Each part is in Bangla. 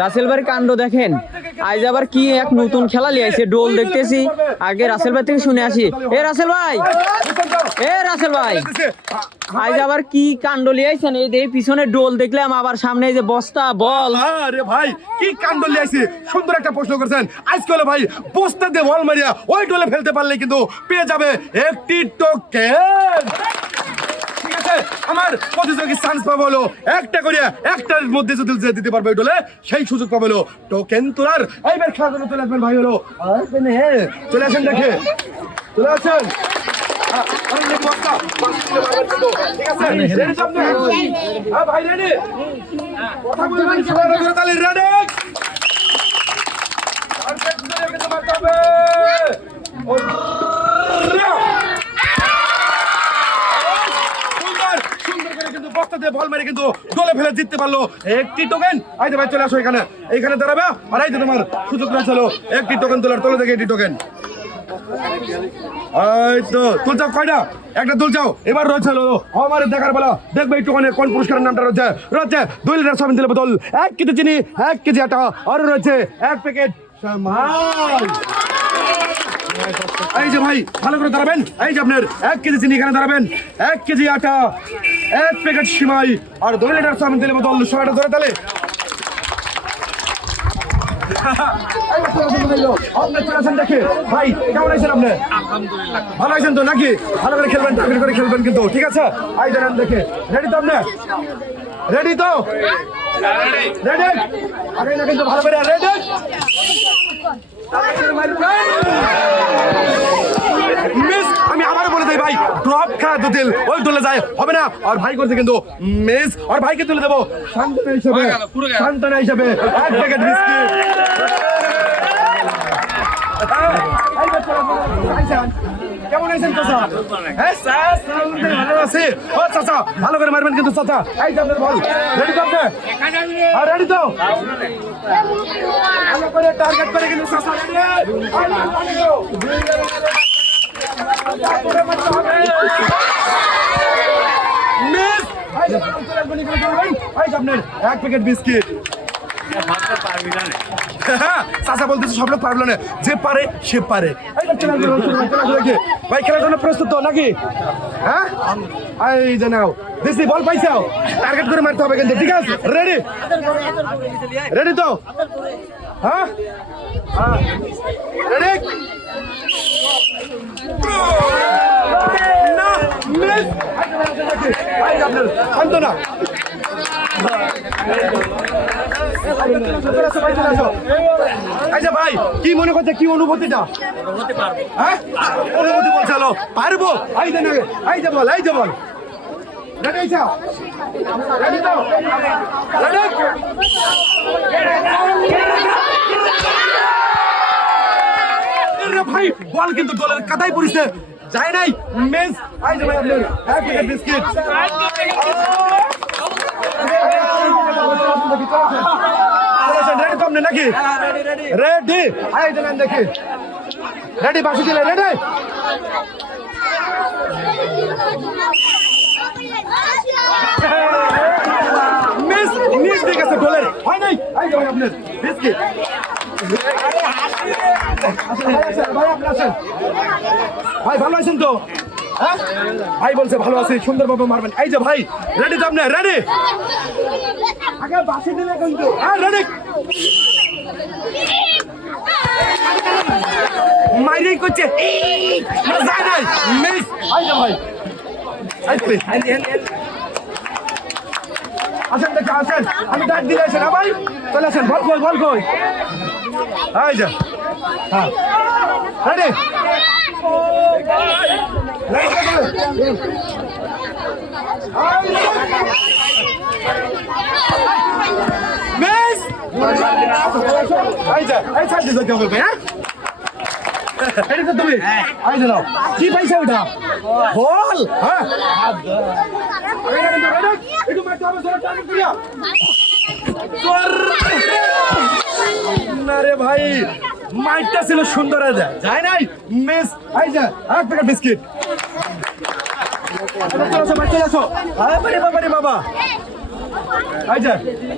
রাসেল ভাইয়ের কাণ্ড দেখেন, আজ আবার কি এক নতুন খেলা লিয়েছে, ডোল দেখতেছি। আগে রাসেল ভাই থেকে শুনে আসি। এ রাসেল ভাই, আজ আবার কি কাণ্ড লিয়েছেন? এই পিছনে ডোল দেখলাম, আবার সামনে এই যে বস্তা বল। আরে ভাই কি কাণ্ড লিয়েছে, সুন্দর একটা প্রশ্ন করেছেন। আজকে হলো ভাই বস্তা দিয়ে বল মারিয়া ওই ডোলে ফেলতে পারলে কিন্তু পেয়ে যাবে একটি টোকেন। ঠিক আছে, আমার প্রতিযোগী চান্স পাবো হলো একটা করিয়া, একটার মধ্যে যদি দিতে পারবে ওই ডোলে সেই সুযোগ পাবো হলো টোকেন তোলার। এইবার খেলার জন্য চলে আসবেন ভাই হলো, চলে আসেন, দেখে চলে আসেন। ঠিক আছে, রেডি তো আপনি? হ্যাঁ ভাই রেডি, কথা বলবেন সবাই তাহলে রেডি। বল মেরে কিন্তু দলে ফেলে জিততে পারলো একটি টোকেন। আইতে ভাই চলে আসো এখানে, এইখানে দাঁড়াবে। আর এই তো তোমার সুযোগ রয়েছিল একটি টোকেন তোলার, তোলে থেকে একটি টোকেন। এই তো তুলছাও কয়টা? একটা তুলছাও। এবার রয়েছে আমার দেখার বেলা, দেখবে এই টোকেনে কোন পুরস্কারের নামটা রয়েছে। 2 লিটার সয়াবিন তেলের বোতল, 1 কেজি চিনি, 1 কেজি আটা, আর রয়েছে 1 প্যাকেট মাল। এই যে ভাই ভালো করে দাঁড়াবেন, এই যে আপনার 1 কেজি চিনি এখানে দাঁড়াবেন, 1 কেজি আটা, 1 প্যাকেট সিমাই, আর 2 লিটার সয়াবিন তেলের বোতল। সবাইটা ধরে তাহলে দেখে ভাই কেমন আছেন আপনি? ভালো আছেন তো নাকি? ভালো করে খেলবেন, টার্গেট করে খেলবেন কিন্তু, ঠিক আছে? আই জানেন দেখে রেডি তো আপনি? রেডি তো? রেডি? আগে না কিন্তু ভালো করে রেডি। মিস আমি আবার বলে দেই ভাই, ড্রপ খেলা দুদিল ওই দলে যায় হবে না। আর ভাই করছে কিন্তু মিস, আর ভাইকে তুলে দেবো সান্ত্বনা হিসেবে, সান্ত্বনা হিসেবে 1 প্যাকেট বিস্কিট। কেমন আছেন চাচা? ভালো আছে। ও চাচা ভালো করে মারবেন কিন্তু চাচা। এই আপনার বল রেডি তো আপনি? আর রেডি তো? ভালো করে টার্গেট করে কিন্তু চাচা মিস। আপনার 1 প্যাকেট বিস্কিট। চাচা বলতেছে সব লোক পারলো না, যে পারে সে পারে। ভাই খেলার জন্য প্রস্তুত তো নাকি? হ্যাঁ এই যে নাও দিছি, বল পাইছাও, টার্গেট করে মারতে হবে কিন্তু, ঠিক আছে? রেডি? রেডি তো? হ্যাঁ রেডি? না মিস। আপনার শান্ত না। ভাই কি মনে করছে, কি অনুভূতিটা? অনুভূতি বলছে পারবো। এই যে বল, এই যে বল। রেডি তো? রেডি? ভাই বল কিন্তু দলের কাদায় পড়িছে, যায় নাই মিস। এই যে ভাই আপনার 1 প্যাকেট বিস্কিট। রেডি তো আপনি নাকি? রেডি? এই জানেন দেখি রেডি, বাসি দিলে রেডি? মিস মিস ঠিক আছে, গোলের হয় নাই। এই যে ভাই আপনার বিস্কিট। ভাই আপনি আছেন? ভাই ভালো আছেন তো? হ্যাঁ ভাই বলছে ভালো আছে, সুন্দরভাবে মারবেন। এই যে ভাই রেডি তো আপনি? রেডি? আগে বাসি দিলে কিন্তু। হ্যাঁ রেডি? মাইরেই করছে, যায় নাই মিস। এই যে ভাই আসেন দেখে আসেন, আমি ডাক দিলে আসেন। ভাই চলে আসেন, বল কই, বল কই? এই যে হ্যাঁ রেডি? মিস। এই যে এই সাইড দিয়ে যেতে হবে। হ্যাঁ রেডি তো তুমি? এই যে নাও, কি পাইছে ওটা? বল। হ্যাঁ একটু মারতে হবে, জোরে টার্গেট করিয়া। না রে ভাই, মাইটটা ছিল সুন্দর, যায় নাই মিস। এই যে 1 প্যাকেট বিস্কিট। বাবা এই যে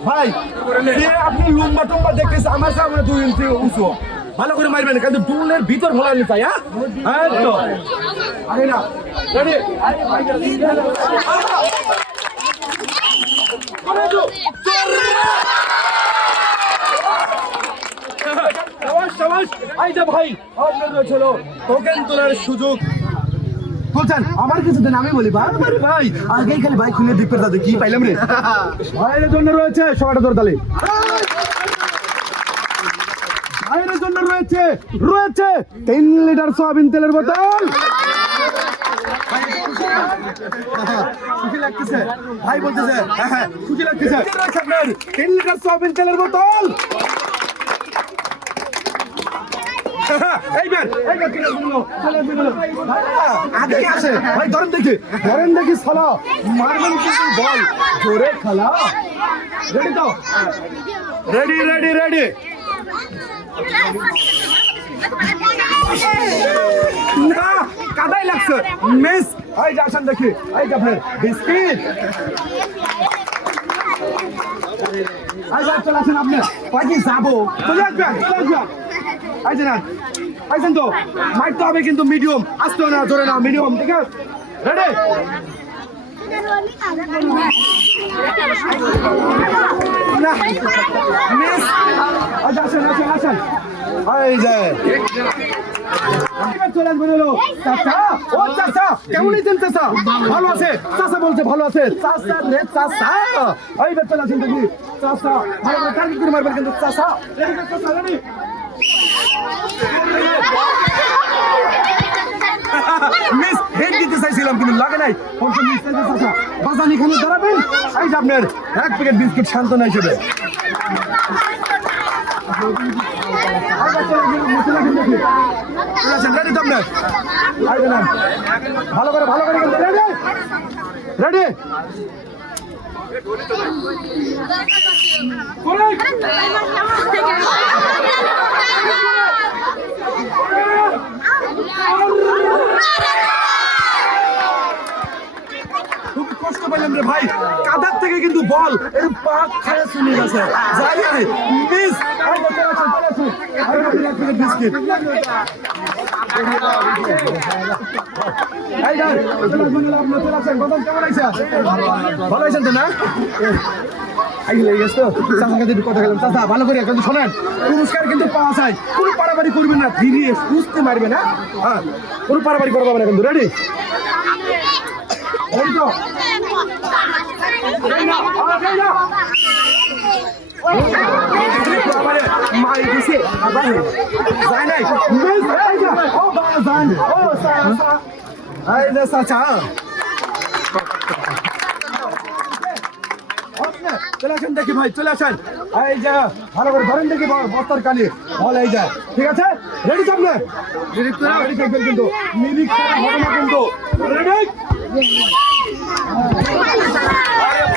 ভাই যে আপনি লম্বা টম্বা দেখতেছে আমার সামনে 2 ইঞ্চি উঁচু ভালো করে মারবেন কিন্তু ডুলের ভিতর ভোলানি চাই হ্যাঁ তো আগে না রেডি ভাই আপনার রয়েছিল টোকেন তোলার সুযোগ বলছেন আমার কিছু দেন আমি বলি বারবার ভাই আগেই খালি বাইক খুলে দেখতে দাদা কি পাইলাম রে ভাইয়ের জন্য রয়েছে সবাইটা তোর তালে ভাইয়ের জন্য রয়েছে 3 লিটার সয়াবিন তেলের বোতল খুশি লাগতেছে ভাই বলতেছে হ্যাঁ খুশি লাগতেছে 3 লিটার সয়াবিন তেলের বোতল আগে আসে ভাই ধরেন দেখি সালা মারবেন কিন্তু বল জোরে খেলা রেডি তো রেডি না কাদাই লাগছে মিস এই যে আসেন দেখি এই যে আপনার বিস্কিট চলে আসেন আপনি কয়েকদিন যাবো চলে আসবেন আইছেন তো মাইক তো হবে কিন্তু মিডিয়াম আসতে না জোরে না মিডিয়াম ঠিক আছে রেডি না মিস আসেন এই যে চলে আসবেন হলো চাচা ও চাচা কেমন আছেন চাচা ভালো আছে চাচা বলছে ভালো আছে চাচা রে চাচা এই বে চলে আসেন দেখি চাচা ভালো করে টার্গেট করে মারবেন কিন্তু চাচা রেডি মিস হেড দিতে চাইছিলাম কিন্তু লাগে নাই কোনটা মিস করে চাচা বাজান এখানে দাঁড়াবেন এই যে আপনার এক প্যাকেট বিস্কুট শান্তনা হিসেবে রেডি তো আপনার ভালো করে রেডি খুব কষ্ট পেলাম রে ভাই কাদার থেকে কিন্তু বল এর পাক খায় শুনে গেছে যাই মিস বিস্কিট ভালো আছেন তো না ভালো করে কিন্তু শোনেন পুরস্কার কিন্তু পাওয়া যায় কোনো পারাবাড়ি করবেন না ধীরে সুস্থে মারবে না হ্যাঁ কোনো পারাবাড়ি করবো না কিন্তু রেডি মারি দিছে আবার যায় নাই ও বাজান ও সাসা এই যে সাসা চলে আসেন দেখি ভাই চলে আসেন এই যে ভালো করে ধরেন দেখি বস্তার কালি বল এই যে ঠিক আছে রেডি তো আপনার রেডি থাকবেন কিন্তু মিরিক হবে না কিন্তু রেডি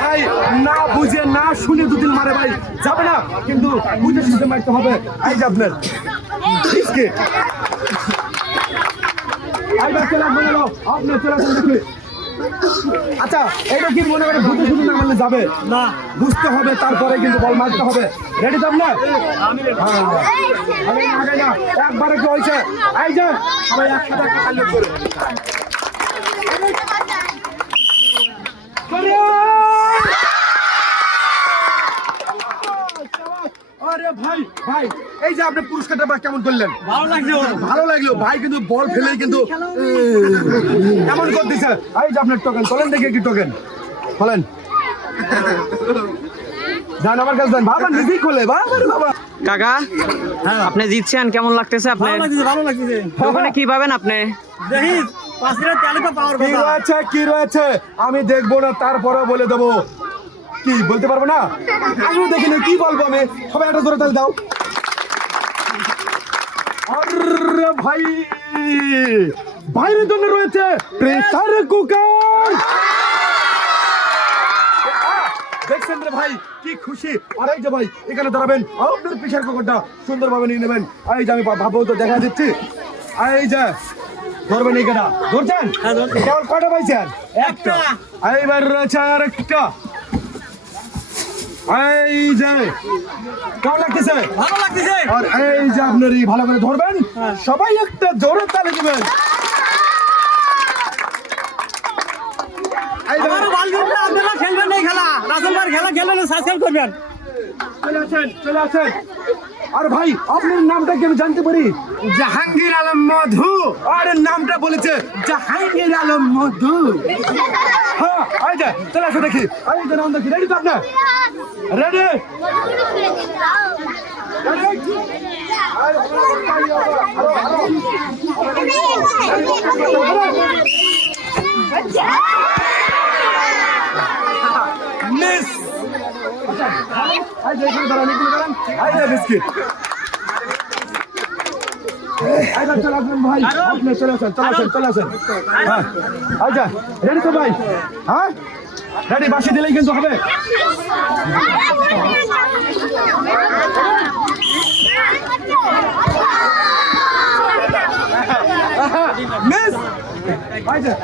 ভাই না বুঝে না শুনে দুদিন মারে ভাই যাবে না কিন্তু বুঝে শুনে মারতে হবে এই যে আপনার বিস্কিট এইবার চলে আসবেন আপনি চলে আসেন দেখি আচ্ছা এটা কি মনে করে বুঝে শুনে না মারলে যাবে না বুঝতে হবে তারপরে কিন্তু বল মারতে হবে রেডি তো আপনার আগে না একবারে কি হয়েছে এই যে সবাই একসাথে একটা তালি করে আরে ভাই ভাই এই যে আপনি পুরস্কারটা কেমন করলেন ভালো লাগলো ভাই কিন্তু বল ফেলেই কিন্তু এমন করে দিছে এই যে আপনার টোকেন চলেন দেখি কি টোকেন বলেন জান আমার কাছে যান বাবা নিজেই খোলে বাবা কাকা আপনি জিতছেন কেমন লাগতেছে আপনি ভালো লাগতেছে ওখানে কি পাবেন আপনি দেখি 5 লিটার তেল তো পাওয়ার কথা কি রয়েছে আমি দেখবো না তারপরে বলে দেবো কি বলতে পারবো না আমিও দেখিনি কি বলবো আমি সবাই একটা জোরে তালি দাও আরে ভাই বাইরের জন্য রয়েছে প্রেসার কুকার দেখছেন রে ভাই কি খুশি আর এই যে ভাই এখানে দাঁড়াবেন আপনার প্রেসার কুকারটা সুন্দরভাবে নিয়ে নেবেন এই যে আমি ভাবো তো দেখা দিচ্ছি এই যে ধরবেন এই কাটা ধরছেন কেমন কয়টা পাইছেন একটা এইবার রয়েছে আর একটা এই যে কেমন লাগতেছে? ভালো লাগতেছে। আর এই যে আপনার এই ভালো করে ধরবেন, সবাই একটা জোরে তালি দিবেন। এই যে, আমারও ভালো লাগছে, আপনারা খেলবেন এই খেলা। রাসেল ভাইয়ের খেলা খেলবেন, সাবস্ক্রাইব করবেন। চলে আসেন, চলে আসেন। আর ভাই আপনার নামটা কি আমি জানতে পারি? জাহাঙ্গীর আলম মধু। আরে নামটা বলেছে জাহাঙ্গীর আলম মধু। হ্যাঁ এই যে চলে আসো দেখি। এই যে নাম দেখি, রেডি তো আপনার? রেডি? মিস এই যে এখানে দাঁড়ান, এখানে দাঁড়ান। এই যে বিস্কিট। আচ্ছা চলে আসেন ভাই, আপনি চলে আসেন, চলে আসেন, চলে আসেন। হ্যাঁ আচ্ছা রেডি তো ভাই? হ্যাঁ রেডি, বাসি দিলেই কিন্তু হবে। মিস আচ্ছা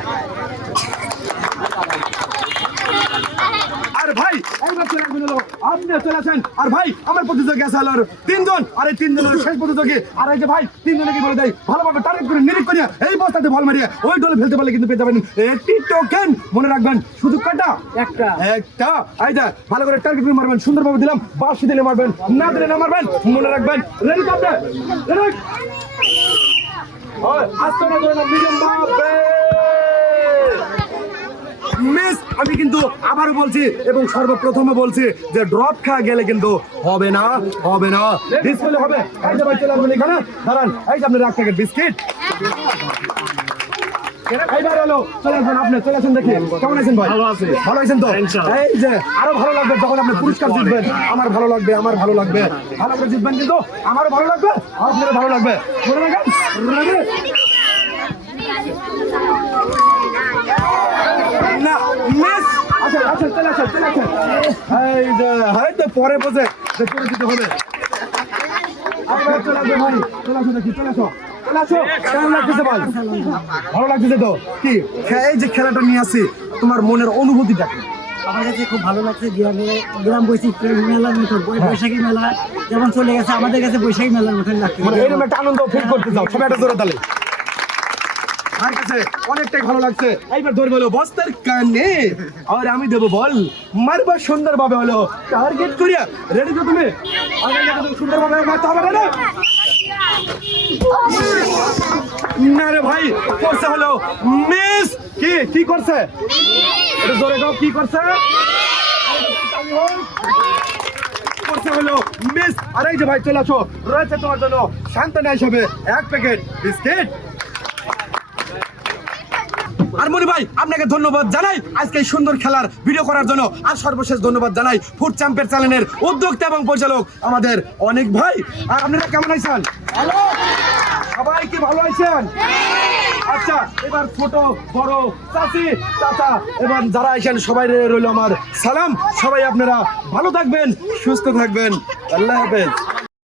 আর ভাই এইবার চলে আসবেন হলো আপনি চলে আসেন। আর ভাই আমার প্রতিযোগী আছে হলো তিনজন, আর এই তিনজনের শেষ প্রতিযোগী। আর এই যে ভাই তিনজনে কি বলে দেয়, ভালোভাবে টার্গেট করে নিরিখ করিয়া এই বস্তাতে বল মারিয়া ওই ডলে ফেলতে পারলে কিন্তু পেয়ে যাবেন একটি টোকেন। মনে রাখবেন শুধু কয়টা? একটা। একটা। এই যে ভালো করে টার্গেট করে মারবেন, সুন্দরভাবে দিলাম, বাসি দিলে মারবেন, না দিলে না মারবেন। মনে রাখবেন। রেডি তো আপনি? রেডি? ওই আস্তে না করে না, মিডিয়াম মারবে। মিস আমি কিন্তু আবারও বলছি এবং সর্বপ্রথমে বলছি যে ড্রপ খাওয়া গেলে কিন্তু হবে না, হবে না, ডিসপ্লে হবে। এই যে ভাই চলে আসবেন এখানে, দাঁড়ান। এই যে আপনার 1 প্যাকেট বিস্কিট। এইবার হলো চলে আসবেন, আপনি চলে আসেন দেখি। কেমন আছেন ভাই? ভালো আছি। ভালো আছেন তো? এই যে আরো ভালো লাগবে যখন আপনি পুরস্কার জিতবেন। আমার ভালো লাগবে, আমার ভালো লাগবে। ভালো করে জিতবেন কিন্তু আমারও ভালো লাগবে, আপনারও ভালো লাগবে। মনে রাখেন। রেডি? না মিস আচ্ছা আচ্ছা চলে আসেন, চলে আসেন। এই যে হয়তো পরে বসে যে করে দিতে হবে। আপনারা চলে আসবেন ভাই, চলে আসো দেখি, চলে আসো, চলে আসো। কেমন লাগতেছে ভাই? ভালো লাগতেছে তো? কি এই যে খেলাটা নিয়ে আসি, তোমার মনের অনুভূতিটা কি? আমার কাছে খুব ভালো লাগছে। গ্রাম বৈচিত্র্য মেলার মতো বৈশাখী মেলা যেমন চলে গেছে, আমাদের কাছে বৈশাখী মেলার মতন লাগছে। মানে এরকম একটা আনন্দ ফিল করতে চাও, সবাই একটা জোরে তালে। আমার কাছে অনেকটাই ভালো লাগছে। এইবার ধরবে হলো বস্তার কানে, আর আমি দেবো বল, মারবা সুন্দর ভাবে হলো টার্গেট করিয়া। রেডি তো তুমি? সুন্দর ভাবে মারতে হবে। রেডি? না রে ভাই, করছে হলো মিস। কি কি করছে? এটা জোরে গাও, কি করছে? করছে হলো মিস। আর এই যে ভাই চলে আসো, রয়েছে তোমার জন্য সান্ত্বনা হিসাবে 1 প্যাকেট বিস্কিট। আর মনি ভাই আপনাকে ধন্যবাদ জানাই আজকে এই সুন্দর খেলার ভিডিও করার জন্য। আর সর্বশেষ ধন্যবাদ জানাই ফুড চ্যাম্পিয়ন চ্যানেলের উদ্যোক্তা এবং পরিচালক আমাদের অনেক ভাই। আর আপনারা কেমন আছেন? ভালো। সবাই কি ভালো আছেন? আচ্ছা এবার ছোট বড় চাচি চাচা এবং যারা আছেন সবাই রইল আমার সালাম। সবাই আপনারা ভালো থাকবেন, সুস্থ থাকবেন। আল্লাহ হাফেজ।